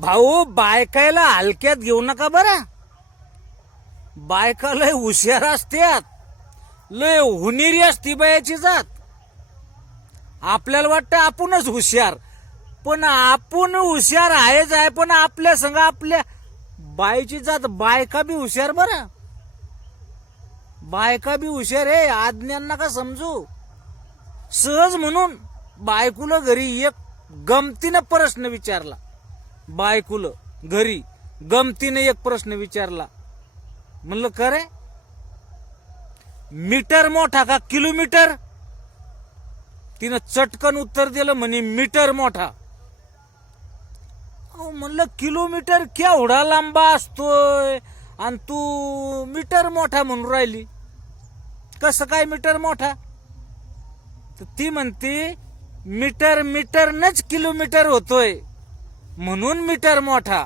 भाऊ बायकायला हलक्यात घेऊ नका बरं. बायका लय हुशार असत्यात, लय हुनेरी असती बायाची जात. आपल्याला वाटतं आपणच हुशार, पण आपण हुशार आहेच आहे, पण आपल्या संग आपल्या बाईची जात बायका बी हुशार बरं. बायका बी हुशार आहे, आज्ञान नका समजू. सहज म्हणून बायकुला घरी एक गमतीनं प्रश्न विचारला. बायकुल घरी गमतीने एक प्रश्न विचारला. म्हणलं खरे मीटर मोठा का किलोमीटर? तिनं चटकन उत्तर दिलं म्हणे मीटर मोठा. म्हणलं किलोमीटर केवढा लांबा असतोय आणि तू मीटर मोठा म्हणून राहिली, कसं काय मीटर मोठा? तर ती म्हणते मीटर मीटरनच किलोमीटर होतोय म्हणून मीटर मोठा.